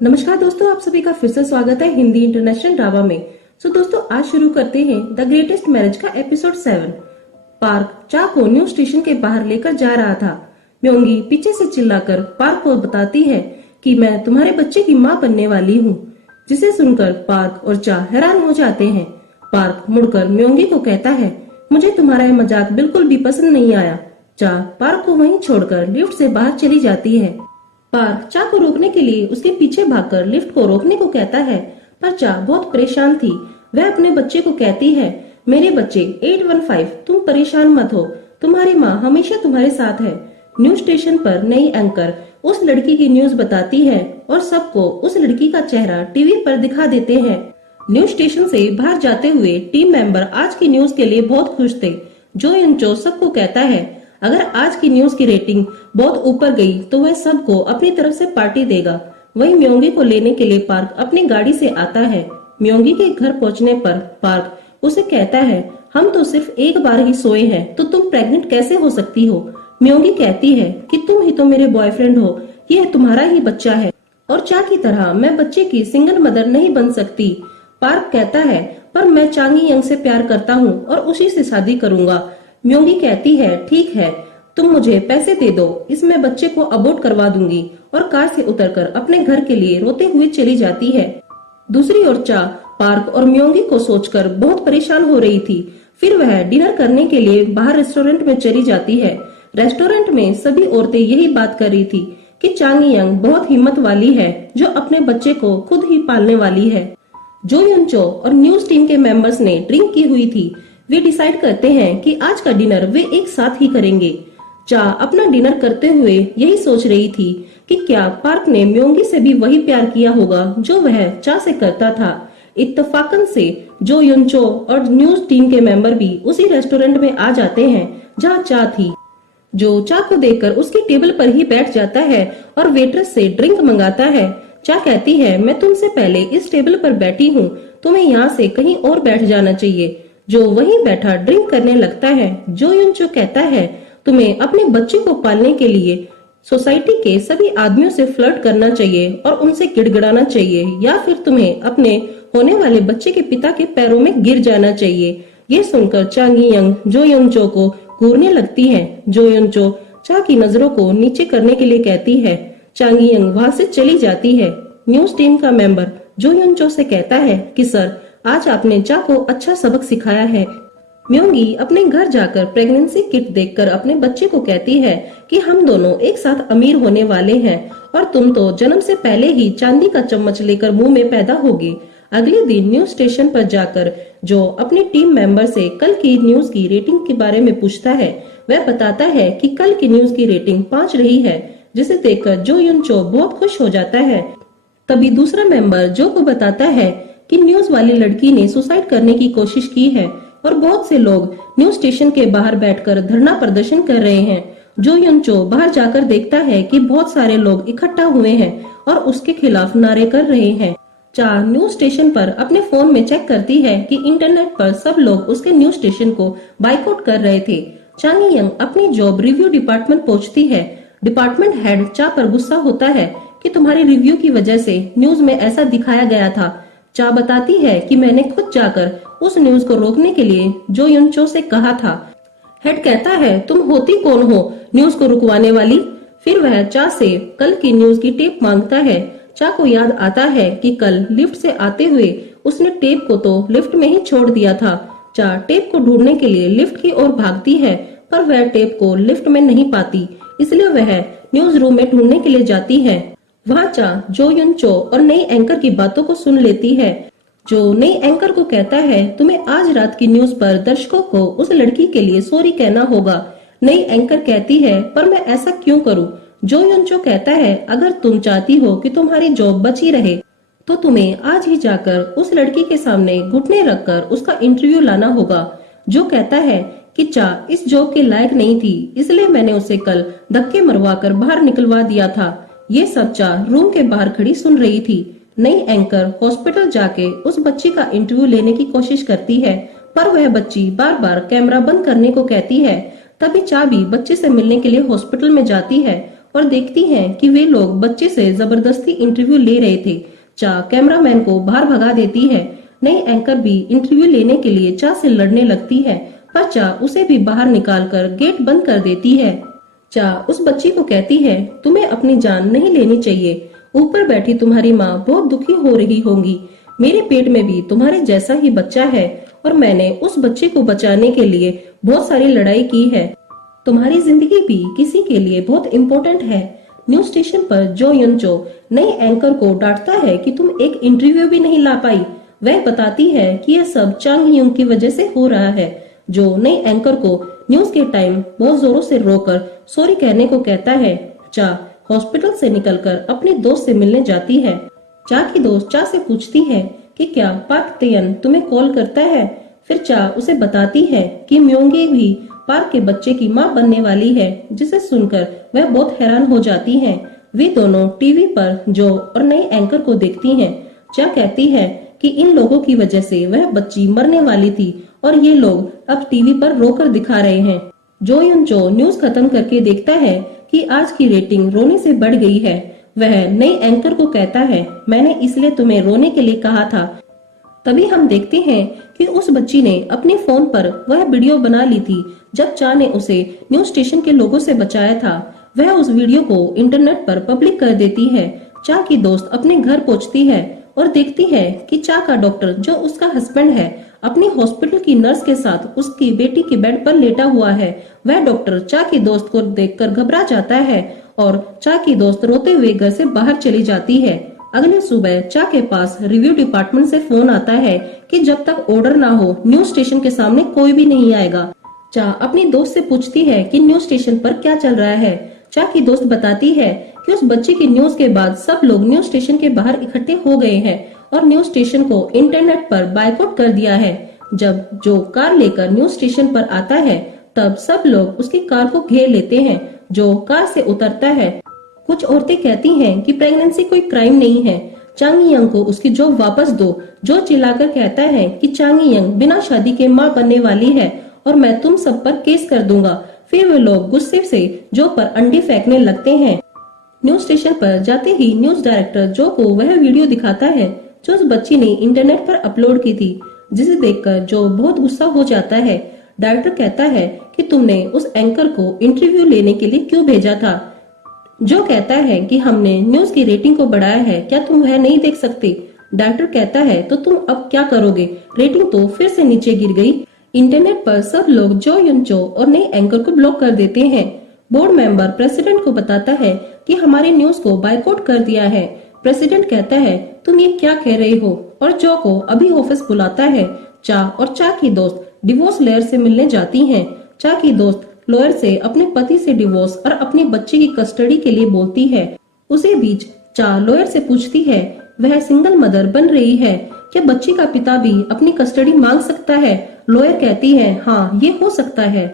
नमस्कार दोस्तों, आप सभी का फिर से स्वागत है हिंदी इंटरनेशनल ड्रामा में। दोस्तों आज शुरू करते हैं द ग्रेटेस्ट मैरिज का एपिसोड 7। पार्क चा को न्यू स्टेशन के बाहर लेकर जा रहा था। म्योंगी पीछे से चिल्लाकर पार्क को बताती है कि मैं तुम्हारे बच्चे की माँ बनने वाली हूँ, जिसे सुनकर पार्क और चा हैरान हो जाते हैं। पार्क मुड़कर म्योंगी को कहता है, मुझे तुम्हारा यह मजाक बिल्कुल भी पसंद नहीं आया। चा पार्क को वहीं छोड़कर लिफ्ट से बाहर चली जाती है। पार्क चा को रोकने के लिए उसके पीछे भागकर लिफ्ट को रोकने को कहता है, पर चा बहुत परेशान थी। वह अपने बच्चे को कहती है, मेरे बच्चे 815, तुम परेशान मत हो, तुम्हारी माँ हमेशा तुम्हारे साथ है। न्यूज स्टेशन पर नई एंकर उस लड़की की न्यूज बताती है और सबको उस लड़की का चेहरा टीवी पर दिखा देते हैं। न्यूज स्टेशन से बाहर जाते हुए टीम मेंबर आज की न्यूज के लिए बहुत खुश थे। जो युनचो सबको कहता है, अगर आज की न्यूज की रेटिंग बहुत ऊपर गई तो वह सबको अपनी तरफ से पार्टी देगा। वहीं म्योंगी को लेने के लिए पार्क अपनी गाड़ी से आता है। म्योंगी के घर पहुंचने पर पार्क उसे कहता है, हम तो सिर्फ एक बार ही सोए हैं, तो तुम प्रेग्नेंट कैसे हो सकती हो। म्योंगी कहती है कि तुम ही तो मेरे बॉयफ्रेंड हो, यह तुम्हारा ही बच्चा है और चा की तरह मैं बच्चे की सिंगल मदर नहीं बन सकती। पार्क कहता है, पर मैं चांगी यंग से प्यार करता हूँ और उसी से शादी करूंगा। म्योंगी कहती है, ठीक है, तुम मुझे पैसे दे दो, इसमें बच्चे को अबॉर्ट करवा दूंगी, और कार से उतरकर अपने घर के लिए रोते हुए चली जाती है। दूसरी ओर चा पार्क और म्योंगी को सोचकर बहुत परेशान हो रही थी। फिर वह डिनर करने के लिए बाहर रेस्टोरेंट में चली जाती है। रेस्टोरेंट में सभी औरतें यही बात कर रही थी कि चांगी यंग बहुत हिम्मत वाली है, जो अपने बच्चे को खुद ही पालने वाली है। जो युनचो और न्यूज टीम के मेंबर्स ने ड्रिंक की हुई थी, वे डिसाइड करते हैं कि आज का डिनर वे एक साथ ही करेंगे। चा अपना डिनर करते हुए यही सोच रही थी कि क्या पार्क ने म्योंगी से भी वही प्यार किया होगा जो वह चा से करता था। इत्तफाकन से जो युनचो और न्यूज टीम के मेंबर भी उसी रेस्टोरेंट में आ जाते हैं जहां चा थी। जो चा को देखकर उसकी टेबल पर ही बैठ जाता है और वेट्रेस से ड्रिंक मंगाता है। चा कहती है, मैं तुमसे पहले इस टेबल पर बैठी हूँ, तुम्हें यहाँ से कहीं और बैठ जाना चाहिए। जो वहीं बैठा ड्रिंक करने लगता है। जो युनचो कहता है, तुम्हें अपने बच्चे को पालने के लिए सोसाइटी के सभी आदमियों से फ्लर्ट करना चाहिए और उनसे गिड़गिड़ाना चाहिए, या फिर तुम्हें अपने होने वाले बच्चे के पिता के पैरों में गिर जाना चाहिए। ये सुनकर चांगी यंग जो युनचो को घूरने लगती है। जो युनचो चा की नजरों को नीचे करने के लिए कहती है। चांगी यंग वहां से चली जाती है। न्यूज टीम का मेंबर जो युनचो से कहता है कि सर, आज आपने चा को अच्छा सबक सिखाया है। म्योंगी अपने घर जाकर प्रेगनेंसी किट देखकर अपने बच्चे को कहती है कि हम दोनों एक साथ अमीर होने वाले हैं और तुम तो जन्म से पहले ही चांदी का चम्मच लेकर मुंह में पैदा होगी। अगले दिन न्यूज स्टेशन पर जाकर जो अपनी टीम मेंबर से कल की न्यूज की रेटिंग के बारे में पूछता है, वह बताता है कि कल की न्यूज की रेटिंग 5 रही है, जिसे देखकर जो युनचो बहुत खुश हो जाता है। तभी दूसरा मेंबर जो को बताता है कि न्यूज वाली लड़की ने सुसाइड करने की कोशिश की है और बहुत से लोग न्यूज स्टेशन के बाहर बैठकर धरना प्रदर्शन कर रहे हैं। जो युनचो बाहर जाकर देखता है कि बहुत सारे लोग इकट्ठा हुए हैं और उसके खिलाफ नारे कर रहे हैं। चा न्यूज स्टेशन पर अपने फोन में चेक करती है कि इंटरनेट पर सब लोग उसके न्यूज स्टेशन को बाइकआउट कर रहे थे। चांगी यंग अपनी जॉब रिव्यू डिपार्टमेंट पहुंचती है। डिपार्टमेंट हेड चा पर गुस्सा होता है कि तुम्हारी रिव्यू की वजह से न्यूज में ऐसा दिखाया गया था। चा बताती है कि मैंने खुद जाकर उस न्यूज को रोकने के लिए जो युनचो से कहा था। हेड कहता है, तुम होती कौन हो न्यूज को रुकवाने वाली। फिर वह चा से कल की न्यूज की टेप मांगता है। चा को याद आता है कि कल लिफ्ट से आते हुए उसने टेप को तो लिफ्ट में ही छोड़ दिया था। चा टेप को ढूंढने के लिए लिफ्ट की ओर भागती है, पर वह टेप को लिफ्ट में नहीं पाती, इसलिए वह न्यूज रूम में ढूंढने के लिए जाती है। वहाँ चा जो युनचो और नई एंकर की बातों को सुन लेती है। जो नई एंकर को कहता है, तुम्हें आज रात की न्यूज पर दर्शकों को उस लड़की के लिए सॉरी कहना होगा। नई एंकर कहती है, पर मैं ऐसा क्यों करूं? जो युनचो कहता है, अगर तुम चाहती हो कि तुम्हारी जॉब बची रहे तो तुम्हें आज ही जाकर उस लड़की के सामने घुटने रखकर उसका इंटरव्यू लाना होगा। जो कहता है कि चा इस जॉब के लायक नहीं थी, इसलिए मैंने उसे कल धक्के मरवाकर बाहर निकलवा दिया था। ये सब चा रूम के बाहर खड़ी सुन रही थी। नई एंकर हॉस्पिटल जाके उस बच्ची का इंटरव्यू लेने की कोशिश करती है, पर वह बच्ची बार बार कैमरा बंद करने को कहती है। तभी चा भी बच्चे से मिलने के लिए हॉस्पिटल में जाती है और देखती है कि वे लोग बच्चे से जबरदस्ती इंटरव्यू ले रहे थे। चा कैमरामैन को बाहर भगा देती है। नई एंकर भी इंटरव्यू लेने के लिए चा से लड़ने लगती है, पर चा उसे भी बाहर निकालकर गेट बंद कर देती है। चा उस बच्ची को कहती है, तुम्हें अपनी जान नहीं लेनी चाहिए। ऊपर बैठी तुम्हारी माँ बहुत दुखी हो रही होंगी। मेरे पेट में भी तुम्हारे जैसा ही बच्चा है और मैंने उस बच्चे को बचाने के लिए बहुत सारी लड़ाई की है। तुम्हारी जिंदगी भी किसी के लिए बहुत इम्पोर्टेंट है। न्यूज स्टेशन पर जो युनचो नई एंकर को डांटता है कि तुम एक इंटरव्यू भी नहीं ला पाई। वह बताती है कि यह सब चांग यूंग की वजह से हो रहा है, जो नई एंकर को न्यूज के टाइम बहुत जोरों से रोकर सॉरी कहने को कहता है। चा हॉस्पिटल से निकलकर अपने दोस्त से मिलने जाती है। चा की दोस्त चा से पूछती है कि क्या पार्क तेयन तुम्हें कॉल करता है। फिर चा उसे बताती है कि म्योंगी भी पार्क के बच्चे की माँ बनने वाली है, जिसे सुनकर वह बहुत हैरान हो जाती है। वे दोनों टीवी पर जो और नई एंकर को देखती हैं। चा कहती है कि इन लोगों की वजह से वह बच्ची मरने वाली थी और ये लोग अब टीवी पर रोकर दिखा रहे हैं। जो युनचो न्यूज खत्म करके देखता है कि आज की रेटिंग रोने से बढ़ गई है। वह नई एंकर को कहता है, मैंने इसलिए तुम्हें रोने के लिए कहा था। तभी हम देखते हैं कि उस बच्ची ने अपने फोन पर वह वीडियो बना ली थी जब चा ने उसे न्यूज स्टेशन के लोगों से बचाया था। वह उस वीडियो को इंटरनेट पर पब्लिक कर देती है। चा की दोस्त अपने घर पहुंचती है और देखती है कि चा का डॉक्टर, जो उसका हस्बैंड है, अपनी हॉस्पिटल की नर्स के साथ उसकी बेटी के बेड पर लेटा हुआ है। वह डॉक्टर चा की दोस्त को देखकर घबरा जाता है और चा की दोस्त रोते हुए घर से बाहर चली जाती है। अगले सुबह चा के पास रिव्यू डिपार्टमेंट से फोन आता है कि जब तक ऑर्डर ना हो न्यूज स्टेशन के सामने कोई भी नहीं आएगा। चा अपनी दोस्त से पूछती है कि न्यूज स्टेशन पर क्या चल रहा है। चा की दोस्त बताती है कि उस बच्चे की न्यूज के बाद सब लोग न्यूज स्टेशन के बाहर इकट्ठे हो गए हैं और न्यूज स्टेशन को इंटरनेट पर बायकॉट कर दिया है। जब जो कार लेकर न्यूज स्टेशन पर आता है तब सब लोग उसकी कार को घेर लेते हैं। जो कार से उतरता है। कुछ औरतें कहती हैं कि प्रेगनेंसी कोई क्राइम नहीं है, चांग यंग को उसकी जॉब वापस दो। जो चिल्लाकर कहता है कि चांग यंग बिना शादी के माँ बनने वाली है और मैं तुम सब पर केस कर दूंगा। फिर वे लोग गुस्से से जो पर अंडे फेंकने लगते हैं। न्यूज स्टेशन पर जाते ही न्यूज डायरेक्टर जो को वह वीडियो दिखाता है जो उस बच्ची ने इंटरनेट पर अपलोड की थी, जिसे देखकर जो बहुत गुस्सा हो जाता है। डायरेक्टर कहता है कि तुमने उस एंकर को इंटरव्यू लेने के लिए क्यों भेजा था। जो कहता है कि हमने न्यूज की रेटिंग को बढ़ाया है, क्या तुम वह नहीं देख सकते। डायरेक्टर कहता है तो तुम अब क्या करोगे, रेटिंग तो फिर से नीचे गिर गई। इंटरनेट पर सब लोग जो युनचो और नई एंकर को ब्लॉक कर देते हैं। बोर्ड मेंबर प्रेसिडेंट को बताता है कि हमारे न्यूज को बायकॉट कर दिया है। प्रेसिडेंट कहता है तुम ये क्या कह रहे हो और जो को अभी ऑफिस बुलाता है। चा और चा की दोस्त डिवोर्स लॉयर से मिलने जाती हैं। चा की दोस्त लॉयर से अपने पति से डिवोर्स और अपने बच्चे की कस्टडी के लिए बोलती है। उसी बीच चा लॉयर से पूछती है वह सिंगल मदर बन रही है, क्या बच्ची का पिता भी अपनी कस्टडी मांग सकता है। लॉयर कहती है हाँ ये हो सकता है।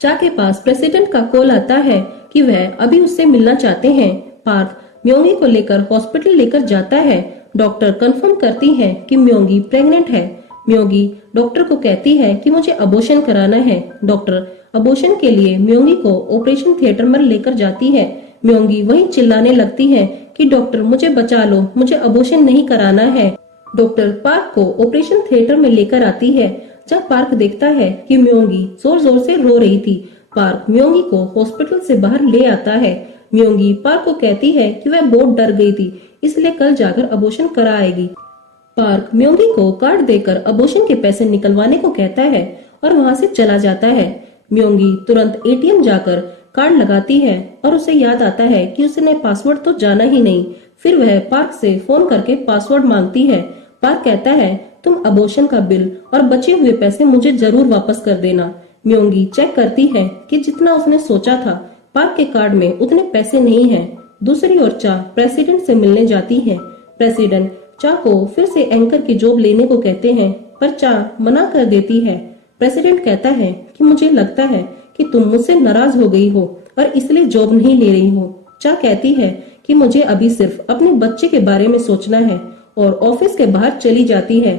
चा के पास प्रेसिडेंट का कॉल आता है कि वह अभी उससे मिलना चाहते हैं। पार्क म्योंगी को लेकर हॉस्पिटल लेकर जाता है। डॉक्टर कंफर्म करती है कि म्योंगी प्रेग्नेंट है। म्योंगी डॉक्टर को कहती है कि मुझे अबॉर्शन कराना है। डॉक्टर अबॉर्शन के लिए म्योंगी को ऑपरेशन थिएटर में लेकर जाती है। म्योंगी वहीं चिल्लाने लगती है कि डॉक्टर मुझे बचा लो, मुझे अबॉर्शन नहीं कराना है। डॉक्टर पार्क को ऑपरेशन थिएटर में लेकर आती है। जब पार्क देखता है कि म्योंगी जोर जोर से रो रही थी, पार्क म्योंगी को हॉस्पिटल से बाहर ले आता है। म्योंगी पार्क को कहती है कि वह बहुत डर गई थी, इसलिए कल जाकर अबॉर्शन कराएगी। पार्क म्योंगी को कार्ड देकर अबॉर्शन के पैसे निकलवाने को कहता है और वहां से चला जाता है। म्योंगी तुरंत एटीएम जाकर कार्ड लगाती है और उसे याद आता है कि उसने पासवर्ड तो जाना ही नहीं। फिर वह पार्क से फोन करके पासवर्ड मांगती है। पार्क कहता है तुम अबॉर्शन का बिल और बचे हुए पैसे मुझे जरूर वापस कर देना। म्योंगी चेक करती है कि जितना उसने सोचा था पार्क के कार्ड में उतने पैसे नहीं हैं। दूसरी ओर चा प्रेसिडेंट से मिलने जाती है। प्रेसिडेंट चा को फिर से एंकर की जॉब लेने को कहते हैं, पर चा मना कर देती है। प्रेसिडेंट कहता है कि मुझे लगता है कि तुम मुझसे नाराज हो गई हो और इसलिए जॉब नहीं ले रही हो। चा कहती है कि मुझे अभी सिर्फ अपने बच्चे के बारे में सोचना है और ऑफिस के बाहर चली जाती है।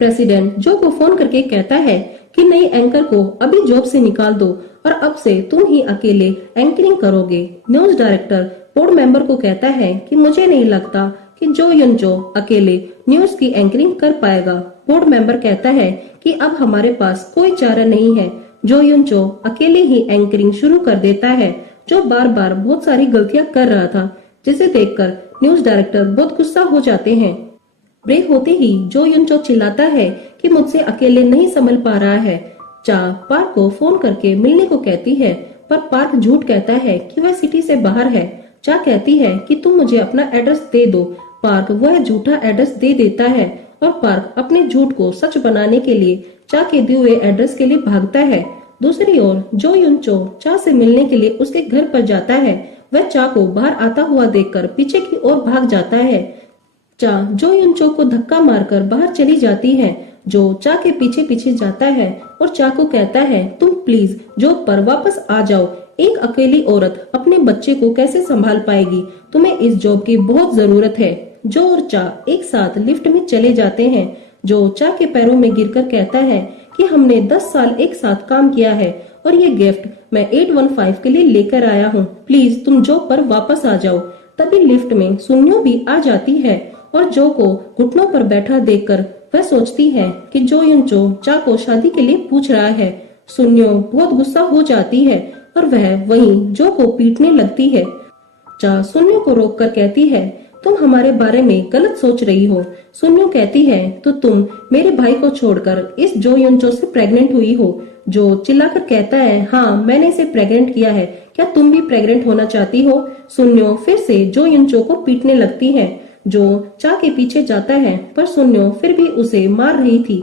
प्रेसिडेंट जो को फोन करके कहता है कि नई एंकर को अभी जॉब से निकाल दो और अब से तुम ही अकेले एंकरिंग करोगे। न्यूज डायरेक्टर बोर्ड मेंबर को कहता है कि मुझे नहीं लगता कि जो युनचो अकेले न्यूज की एंकरिंग कर पाएगा। बोर्ड मेंबर कहता है कि अब हमारे पास कोई चारा नहीं है। जो युनचो अकेले ही एंकरिंग शुरू कर देता है, जो बार बार बहुत सारी गलतियां कर रहा था, जिसे देखकर न्यूज डायरेक्टर बहुत गुस्सा हो जाते हैं। ब्रेक होते ही जो युनचो चिल्लाता है कि मुझसे अकेले नहीं संभल पा रहा है। चा पार्क को फोन करके मिलने को कहती है, पर पार्क झूठ कहता है कि वह सिटी से बाहर है। चा कहती है कि तुम मुझे अपना एड्रेस दे दो। पार्क वह झूठा एड्रेस दे देता है और पार्क अपने झूठ को सच बनाने के लिए चा के दिए हुए एड्रेस के लिए भागता है। दूसरी ओर जो युनचो चा से मिलने के लिए उसके घर पर जाता है, वह चा को बाहर आता हुआ देखकर पीछे की ओर भाग जाता है। चा जो युनचो को धक्का मारकर बाहर चली जाती है, जो चा के पीछे पीछे जाता है और चा को कहता है तुम प्लीज जॉब पर वापस आ जाओ। एक अकेली औरत अपने बच्चे को कैसे संभाल पाएगी? तुम्हें इस जॉब की बहुत जरूरत है। जो और चा एक साथ लिफ्ट में चले जाते हैं। जो चा के पैरों में गिरकर कहता है कि हमने 10 साल एक साथ काम किया है और ये गिफ्ट मैं 815 के लिए लेकर आया हूँ। प्लीज तुम जॉब पर वापस आ जाओ। तभी लिफ्ट में सुन्यो भी आ जाती है और जो को घुटनों पर बैठा देखकर वह सोचती है कि जो युनचो चा को शादी के लिए पूछ रहा है। सुन्यो बहुत गुस्सा हो जाती है और वह वहीं जो को पीटने लगती है। चा सुन्यो को रोककर कहती है तुम हमारे बारे में गलत सोच रही हो। सुन्यो कहती है तो तुम मेरे भाई को छोड़कर इस जो युनचो से प्रेग्नेंट हुई हो। जो चिल्लाकर कहता है हाँ मैंने इसे प्रेग्नेंट किया है, क्या तुम भी प्रेग्नेंट होना चाहती हो? सुन्यो फिर से जो युनचो को पीटने लगती है। जो चा के पीछे जाता है पर सुन्यो फिर भी उसे मार रही थी।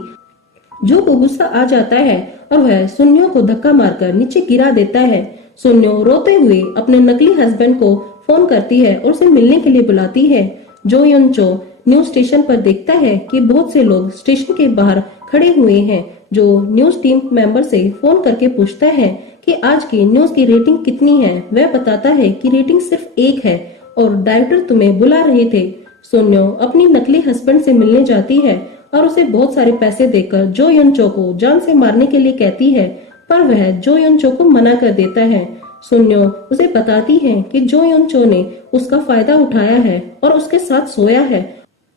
जो को गुस्सा आ जाता है और वह सुन्यो को धक्का मारकर नीचे गिरा देता है। सुन्यो रोते हुए अपने नकली हस्बैंड को फोन करती है और उसे मिलने के लिए बुलाती है। जो युनचो न्यूज स्टेशन पर देखता है कि बहुत से लोग स्टेशन के बाहर खड़े हुए हैं। जो न्यूज टीम मेंबर से फोन करके पूछता है कि आज की न्यूज की रेटिंग कितनी है। वह बताता है कि रेटिंग सिर्फ 1 है और डायरेक्टर तुम्हें बुला रहे थे। सुन्यो अपनी नकली हस्बैंड से मिलने जाती है और उसे बहुत सारे पैसे देकर जो युनचो को जान से मारने के लिए कहती है, पर वह जो युनचो को मना कर देता है। सुन्यो उसे बताती है कि जो युनचो ने उसका फायदा उठाया है और उसके साथ सोया है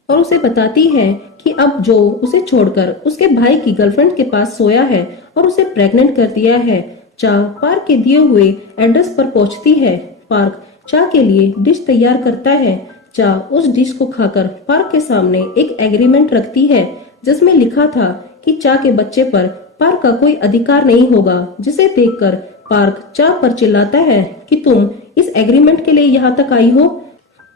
और उसे बताती है कि अब जो उसे छोड़कर उसके भाई की गर्लफ्रेंड के पास सोया है और उसे प्रेग्नेंट कर दिया है। चा पार्क के दिए हुए एड्रेस पर पहुंचती है। पार्क चा के लिए डिश तैयार करता है। चा उस डिश को खाकर पार्क के सामने एक एग्रीमेंट रखती है जिसमें लिखा था कि चा के बच्चे पर पार्क का कोई अधिकार नहीं होगा, जिसे देखकर पार्क चा पर चिल्लाता है कि तुम इस एग्रीमेंट के लिए यहाँ तक आई हो।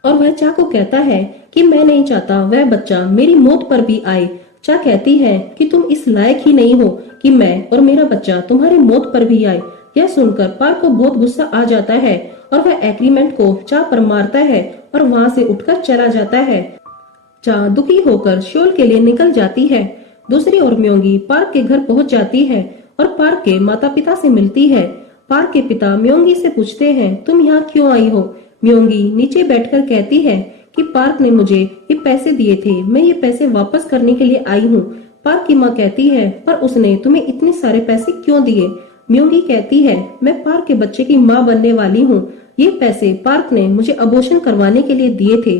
और वह चा को कहता है कि मैं नहीं चाहता वह बच्चा मेरी मौत पर भी आए। चा कहती है कि तुम इस लायक ही नहीं हो कि मैं और मेरा बच्चा तुम्हारी मौत पर भी आए। यह सुनकर पार्क को बहुत गुस्सा आ जाता है और वह एग्रीमेंट को चा पर मारता है और वहाँ से उठकर चला जाता है। चा दुखी होकर शोल के लिए निकल जाती है। दूसरी ओर म्योंगी पार्क के घर पहुंच जाती है और पार्क के माता पिता से मिलती है। पार्क के पिता म्योंगी से पूछते हैं तुम यहाँ क्यों आई हो? म्योंगी नीचे बैठकर कहती है कि पार्क ने मुझे ये पैसे दिए थे, मैं ये पैसे वापस करने के लिए आई हूँ। पार्क की माँ कहती है पर उसने तुम्हें इतने सारे पैसे क्यों दिए? म्योंगी कहती है मैं पार्क के बच्चे की माँ बनने वाली हूँ, ये पैसे पार्क ने मुझे अबॉर्शन करवाने के लिए दिए थे।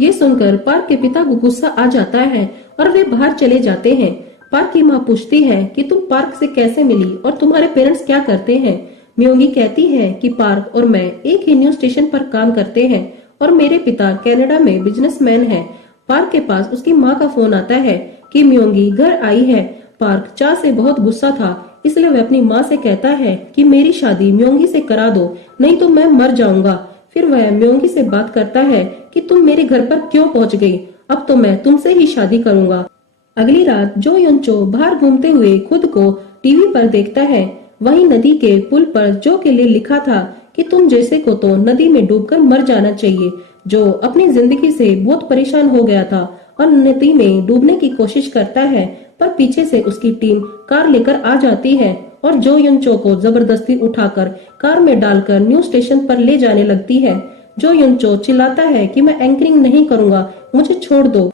ये सुनकर पार्क के पिता को गुस्सा आ जाता है और वे बाहर चले जाते हैं। पार्क की माँ पूछती है कि तुम पार्क से कैसे मिली और तुम्हारे पेरेंट्स क्या करते हैं? म्योंगी कहती है कि पार्क और मैं एक ही न्यूज स्टेशन पर काम करते हैं और मेरे पिता कनाडा में बिजनेसमैन हैं। पार्क के पास उसकी माँ का फोन आता है कि म्योंगी घर आई है। पार्क चा से बहुत गुस्सा था, इसलिए वह अपनी माँ से कहता है कि मेरी शादी म्योंगी से करा दो, नहीं तो मैं मर जाऊंगा। फिर वह म्योंगी से बात करता है कि तुम मेरे घर पर क्यों पहुँच गई, अब तो मैं तुमसे ही शादी करूंगा। अगली रात जो युनचो बाहर घूमते हुए खुद को टीवी पर देखता है। वहीं नदी के पुल पर जो के लिए लिखा था कि तुम जैसे को तो नदी में डूबकर मर जाना चाहिए। जो अपनी जिंदगी से बहुत परेशान हो गया था और नदी में डूबने की कोशिश करता है, पर पीछे से उसकी टीम कार लेकर आ जाती है और जो युनचो को जबरदस्ती उठाकर कार में डालकर न्यूज स्टेशन पर ले जाने लगती है। जो युनचो चिल्लाता है कि मैं एंकरिंग नहीं करूंगा, मुझे छोड़ दो।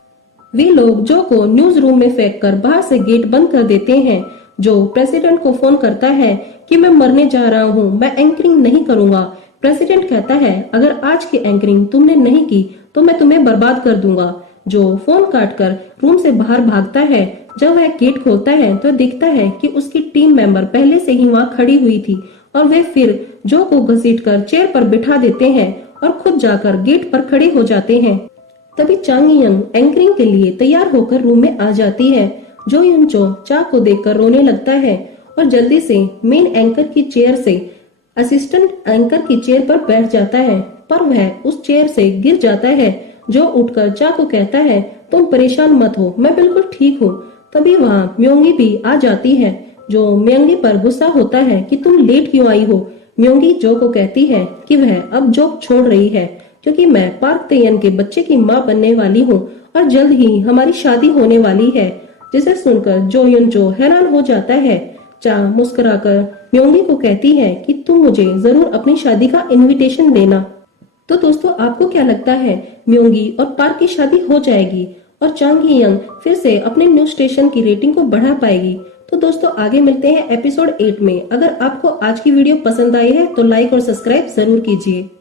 वे लोग जो को न्यूज रूम में फेंक कर बाहर से गेट बंद कर देते हैं। जो प्रेसिडेंट को फोन करता है कि मैं मरने जा रहा हूँ, मैं एंकरिंग नहीं करूंगा। प्रेसिडेंट कहता है अगर आज की एंकरिंग तुमने नहीं की तो मैं तुम्हें बर्बाद कर दूंगा। जो फोन काटकर रूम से बाहर भागता है। जब वह गेट खोलता है तो दिखता है कि उसकी टीम मेंबर पहले से ही वहां खड़ी हुई थी और वे फिर जो को घसीटकर चेयर पर बिठा देते हैं और खुद जाकर गेट पर खड़े हो जाते हैं। तभी चांग यंग एंकरिंग के लिए तैयार होकर रूम में आ जाती है। जो युन चो चा को देखकर रोने लगता है और जल्दी से मेन एंकर की चेयर से असिस्टेंट एंकर की चेयर पर बैठ जाता है, पर वह उस चेयर से गिर जाता है। जो उठकर चा को कहता है तुम परेशान मत हो, मैं बिल्कुल ठीक हूँ। तभी वहाँ म्योंगी भी आ जाती है। जो म्योंगी पर गुस्सा होता है कि तुम लेट क्यों आई हो। म्योंगी जो को कहती है कि वह अब जॉब छोड़ रही है क्योंकि मैं पार्क तेयन के बच्चे की माँ बनने वाली हूँ और जल्द ही हमारी शादी होने वाली है। जिसे सुनकर जो युन चो हैरान हो जाता है। चा मुस्कुराकर म्योंगी को कहती है कि तुम मुझे जरूर अपनी शादी का इनविटेशन देना। तो दोस्तों आपको क्या लगता है, म्योंगी और पार्क की शादी हो जाएगी और चांग ही यंग फिर से अपने न्यूज स्टेशन की रेटिंग को बढ़ा पाएगी? तो दोस्तों आगे मिलते हैं एपिसोड 8 में। अगर आपको आज की वीडियो पसंद आई है तो लाइक और सब्सक्राइब जरूर कीजिए।